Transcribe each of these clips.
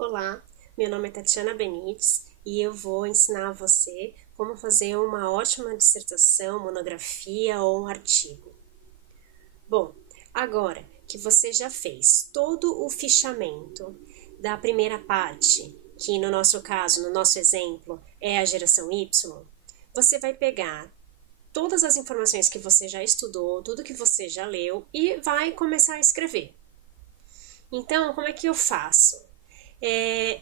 Olá, meu nome é Tatiana Benites e eu vou ensinar a você como fazer uma ótima dissertação, monografia ou um artigo. Bom, agora que você já fez todo o fichamento da primeira parte, que no nosso caso, no nosso exemplo, é a geração Y, você vai pegar todas as informações que você já estudou, tudo que você já leu e vai começar a escrever. Então, como é que eu faço?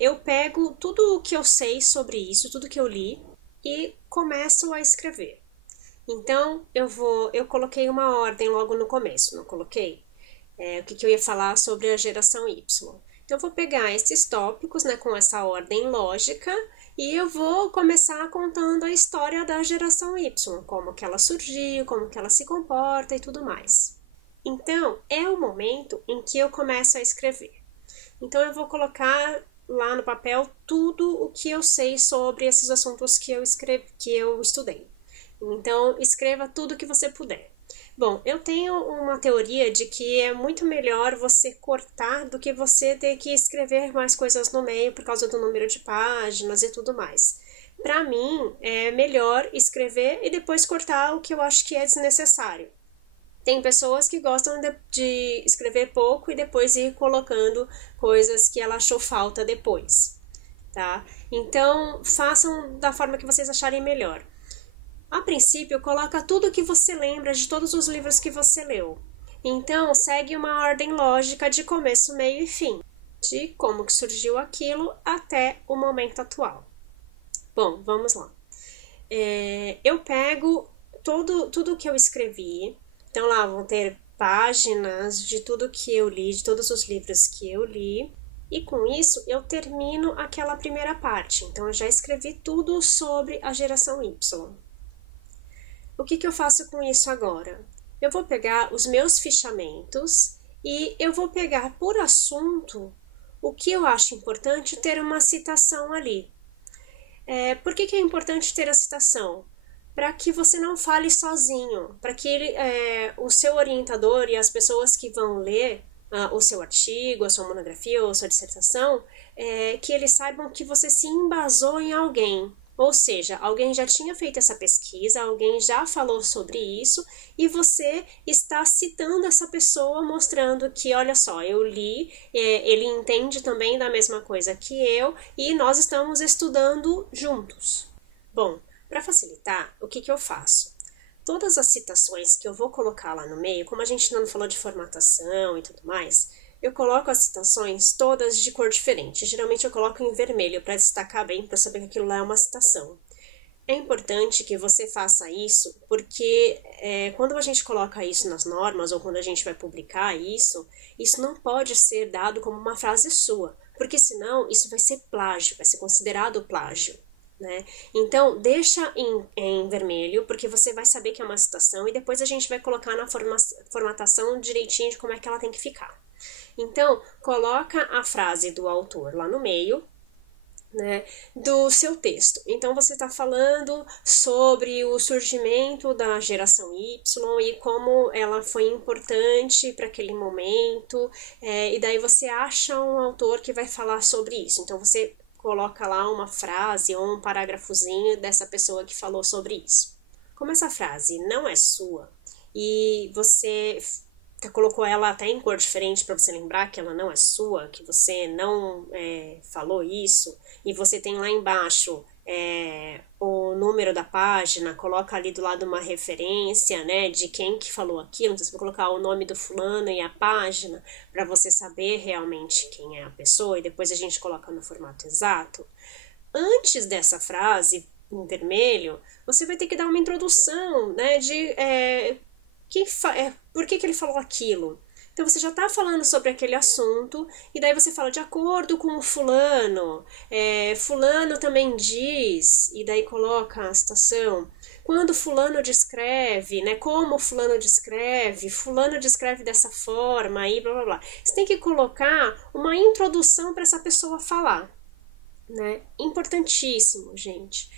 Eu pego tudo o que eu sei sobre isso, tudo que eu li, e começo a escrever. Então, eu coloquei uma ordem logo no começo, não coloquei? O que eu ia falar sobre a geração Y. Então, eu vou pegar esses tópicos, né, com essa ordem lógica, e eu vou começar contando a história da geração Y, como que ela surgiu, como que ela se comporta e tudo mais. Então, é o momento em que eu começo a escrever. Então eu vou colocar lá no papel tudo o que eu sei sobre esses assuntos que eu estudei. Então escreva tudo que você puder. Bom, eu tenho uma teoria de que é muito melhor você cortar do que você ter que escrever mais coisas no meio por causa do número de páginas e tudo mais. Para mim, é melhor escrever e depois cortar o que eu acho que é desnecessário. Tem pessoas que gostam de escrever pouco e depois ir colocando coisas que ela achou falta depois, tá? Então, façam da forma que vocês acharem melhor. A princípio, coloca tudo que você lembra de todos os livros que você leu. Então, segue uma ordem lógica de começo, meio e fim, de como que surgiu aquilo até o momento atual. Bom, vamos lá. Eu pego tudo que eu escrevi. Então lá vão ter páginas de tudo que eu li, de todos os livros que eu li. E com isso eu termino aquela primeira parte. Então eu já escrevi tudo sobre a geração Y. O que eu faço com isso agora? Eu vou pegar os meus fichamentos e eu vou pegar por assunto o que eu acho importante ter uma citação ali. Por que é importante ter a citação? Para que você não fale sozinho, para que o seu orientador e as pessoas que vão ler o seu artigo, a sua monografia ou a sua dissertação, que eles saibam que você se embasou em alguém. Ou seja, alguém já tinha feito essa pesquisa, alguém já falou sobre isso e você está citando essa pessoa, mostrando que, olha só, eu li, ele entende também da mesma coisa que eu e nós estamos estudando juntos. Bom, para facilitar, o que eu faço? Todas as citações que eu vou colocar lá no meio, como a gente não falou de formatação e tudo mais, eu coloco as citações todas de cor diferente. Geralmente eu coloco em vermelho para destacar bem, para saber que aquilo lá é uma citação. É importante que você faça isso, porque quando a gente coloca isso nas normas ou quando a gente vai publicar isso não pode ser dado como uma frase sua, porque senão isso vai ser plágio, vai ser considerado plágio. Né? Então, deixa em vermelho, porque você vai saber que é uma citação e depois a gente vai colocar na formatação direitinho de como é que ela tem que ficar. Então, coloca a frase do autor lá no meio, né, do seu texto. Então, você está falando sobre o surgimento da geração Y e como ela foi importante para aquele momento, e daí você acha um autor que vai falar sobre isso. Então, você coloca lá uma frase ou um parágrafozinho dessa pessoa que falou sobre isso. Como essa frase não é sua e você colocou ela até em cor diferente para você lembrar que ela não é sua, que você não falou isso, e você tem lá embaixo o número da página, coloca ali do lado uma referência, né, de quem que falou aquilo, então você vai colocar o nome do fulano e a página para você saber realmente quem é a pessoa e depois a gente coloca no formato exato. Antes dessa frase em vermelho, você vai ter que dar uma introdução, né, de por que ele falou aquilo. Então você já está falando sobre aquele assunto e daí você fala de acordo com o fulano, fulano também diz, e daí coloca a citação. Quando fulano descreve, né, como fulano descreve dessa forma, aí blá blá blá. Você tem que colocar uma introdução para essa pessoa falar, né? Importantíssimo, gente.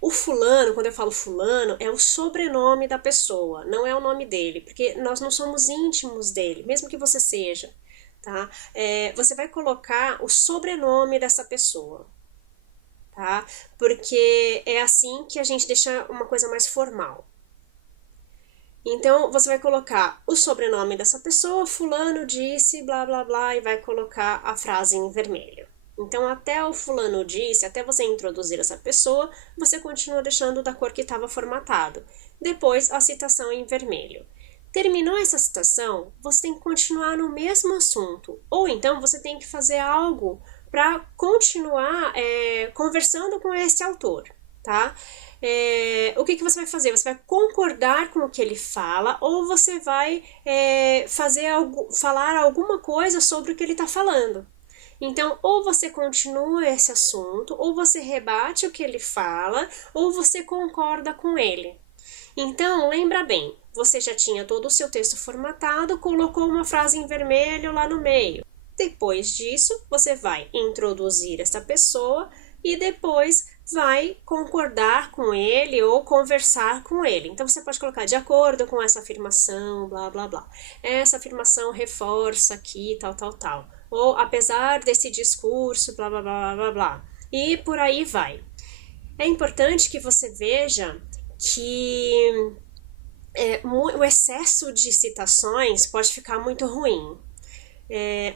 O fulano, quando eu falo fulano, é o sobrenome da pessoa, não é o nome dele, porque nós não somos íntimos dele, mesmo que você seja, tá? Você vai colocar o sobrenome dessa pessoa, tá? Porque é assim que a gente deixa uma coisa mais formal. Então, você vai colocar o sobrenome dessa pessoa, fulano disse, blá, blá, blá, e vai colocar a frase em vermelho. Então, até o fulano disse, até você introduzir essa pessoa, você continua deixando da cor que estava formatado. Depois, a citação em vermelho. Terminou essa citação, você tem que continuar no mesmo assunto. Ou então, você tem que fazer algo para continuar conversando com esse autor, tá? O que você vai fazer? Você vai concordar com o que ele fala ou você vai falar alguma coisa sobre o que ele está falando. Então, ou você continua esse assunto, ou você rebate o que ele fala, ou você concorda com ele. Então, lembra bem, você já tinha todo o seu texto formatado, colocou uma frase em vermelho lá no meio. Depois disso, você vai introduzir essa pessoa e depois vai concordar com ele ou conversar com ele. Então, você pode colocar de acordo com essa afirmação, blá, blá, blá. Essa afirmação reforça aqui, tal, tal, tal. Ou, apesar desse discurso, blá, blá, blá, blá, blá. E por aí vai. É importante que você veja que o excesso de citações pode ficar muito ruim.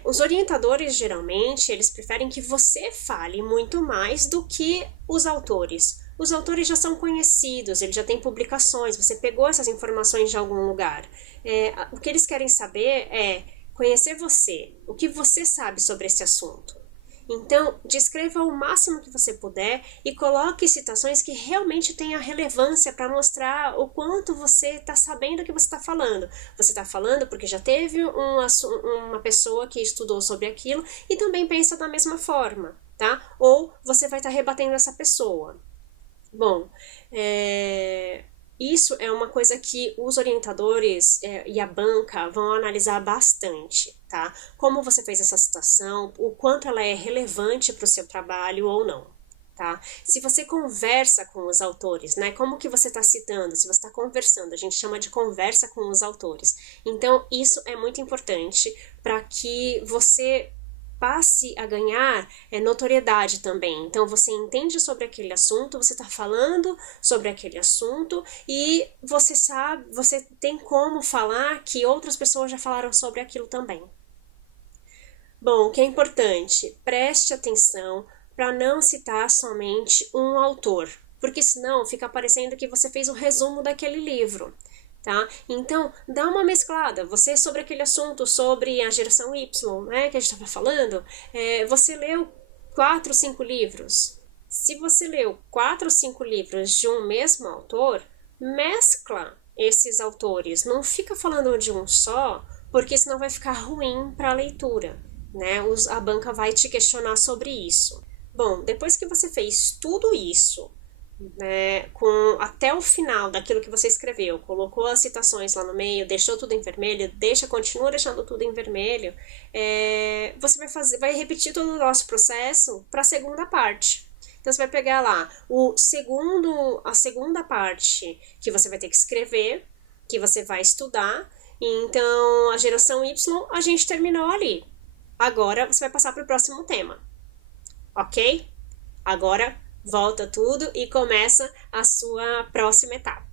Os orientadores, geralmente, eles preferem que você fale muito mais do que os autores. Os autores já são conhecidos, eles já têm publicações, você pegou essas informações de algum lugar. O que eles querem saber é conhecer você, o que você sabe sobre esse assunto. Então, descreva o máximo que você puder e coloque citações que realmente tenham relevância para mostrar o quanto você está sabendo o que você está falando. Você está falando porque já teve uma pessoa que estudou sobre aquilo e também pensa da mesma forma, tá? Ou você vai estar rebatendo essa pessoa. Bom, isso é uma coisa que os orientadores e a banca vão analisar bastante, tá? Como você fez essa citação, o quanto ela é relevante para o seu trabalho ou não, tá? Se você conversa com os autores, né? Como que você está citando? Se você está conversando, a gente chama de conversa com os autores. Então, isso é muito importante para que você passe a ganhar notoriedade também. Então, você entende sobre aquele assunto, você está falando sobre aquele assunto e você sabe, você tem como falar que outras pessoas já falaram sobre aquilo também. Bom, o que é importante? Preste atenção para não citar somente um autor, porque senão fica parecendo que você fez o resumo daquele livro. Tá? Então, dá uma mesclada. Você, sobre aquele assunto, sobre a geração Y, né, que a gente estava falando, você leu 4 ou 5 livros. Se você leu 4 ou 5 livros de um mesmo autor, mescla esses autores. Não fica falando de um só, porque senão vai ficar ruim para a leitura, né? A banca vai te questionar sobre isso. Bom, depois que você fez tudo isso, até o final daquilo que você escreveu, colocou as citações lá no meio, deixou tudo em vermelho, continua deixando tudo em vermelho, você vai repetir todo o nosso processo para a segunda parte. Então você vai pegar lá a segunda parte que você vai ter que escrever, que você vai estudar. Então a geração Y a gente terminou ali. Agora você vai passar para o próximo tema, ok? Agora volta tudo e começa a sua próxima etapa.